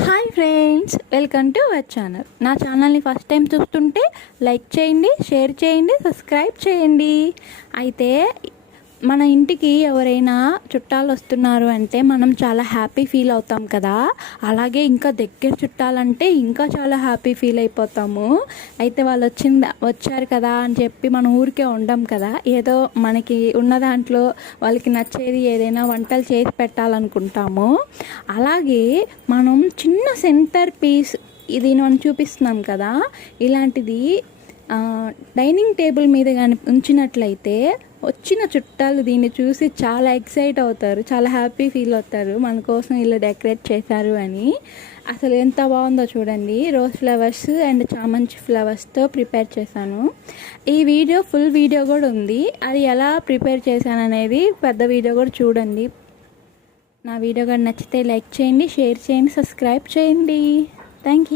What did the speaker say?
Hi friends, welcome to our channel. నా ఛానల్ని first time చూస్తుంటే లైక్ చేయండి, షేర్ చేయండి, సబ్స్క్రైబ్ చేయండి. అయితే మన ఇంటికి ఎవరైనా చుట్టాలు వస్తున్నారు అంటే మనం చాలా హ్యాపీ ఫీల్ అవుతాం కదా. అలాగే ఇంకా దగ్గర చుట్టాలంటే ఇంకా చాలా హ్యాపీ ఫీల్ అయిపోతాము. అయితే వాళ్ళు వచ్చారు కదా అని చెప్పి మనం ఊరికే ఉండం కదా. ఏదో మనకి ఉన్న దాంట్లో వాళ్ళకి నచ్చేది ఏదైనా వంటలు చేసి పెట్టాలనుకుంటాము. అలాగే మనం చిన్న సెంటర్ పీస్ ఇది మనం చూపిస్తున్నాం కదా, ఇలాంటిది డైనింగ్ టేబుల్ మీద కానీ ఉంచినట్లయితే వచ్చిన చుట్టాలు దీన్ని చూసి చాలా ఎక్సైట్ అవుతారు, చాలా హ్యాపీ ఫీల్ అవుతారు. మన కోసం ఇలా డెకరేట్ చేశారు అని. అసలు ఎంత బాగుందో చూడండి. రోజ్ ఫ్లవర్స్ అండ్ చామంతి ఫ్లవర్స్తో ప్రిపేర్ చేశాను. ఈ వీడియో ఫుల్ వీడియో కూడా ఉంది. అది ఎలా ప్రిపేర్ చేశాను అనేది పెద్ద వీడియో కూడా చూడండి. నా వీడియో కూడా నచ్చితే లైక్ చేయండి, షేర్ చేయండి, సబ్స్క్రైబ్ చేయండి. Thank you.